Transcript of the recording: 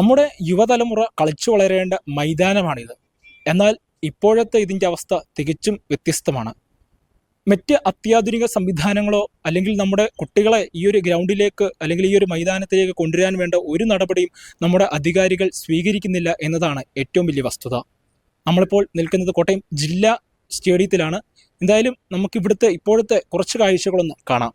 നമ്മുടെ യുവതലമുറ കളിച്ചു വളരേണ്ട മൈതാനമാണിത്. എന്നാൽ ഇപ്പോഴത്തെ ഇതിൻ്റെ അവസ്ഥ തികച്ചും വ്യത്യസ്തമാണ്. മറ്റ് അത്യാധുനിക സംവിധാനങ്ങളോ അല്ലെങ്കിൽ നമ്മുടെ കുട്ടികളെ ഈ ഒരു ഗ്രൗണ്ടിലേക്ക് അല്ലെങ്കിൽ ഈ ഒരു മൈതാനത്തിലേക്ക് കൊണ്ടുവരാൻ വേണ്ട ഒരു നടപടിയും നമ്മുടെ അധികാരികൾ സ്വീകരിക്കുന്നില്ല എന്നതാണ് ഏറ്റവും വലിയ വസ്തുത. നമ്മളിപ്പോൾ നിൽക്കുന്നത് കോട്ടയം ജില്ലാ സ്റ്റേഡിയത്തിലാണ്. എന്തായാലും നമുക്കിവിടുത്തെ ഇപ്പോഴത്തെ കുറച്ച് കാഴ്ചകളൊന്ന് കാണാം.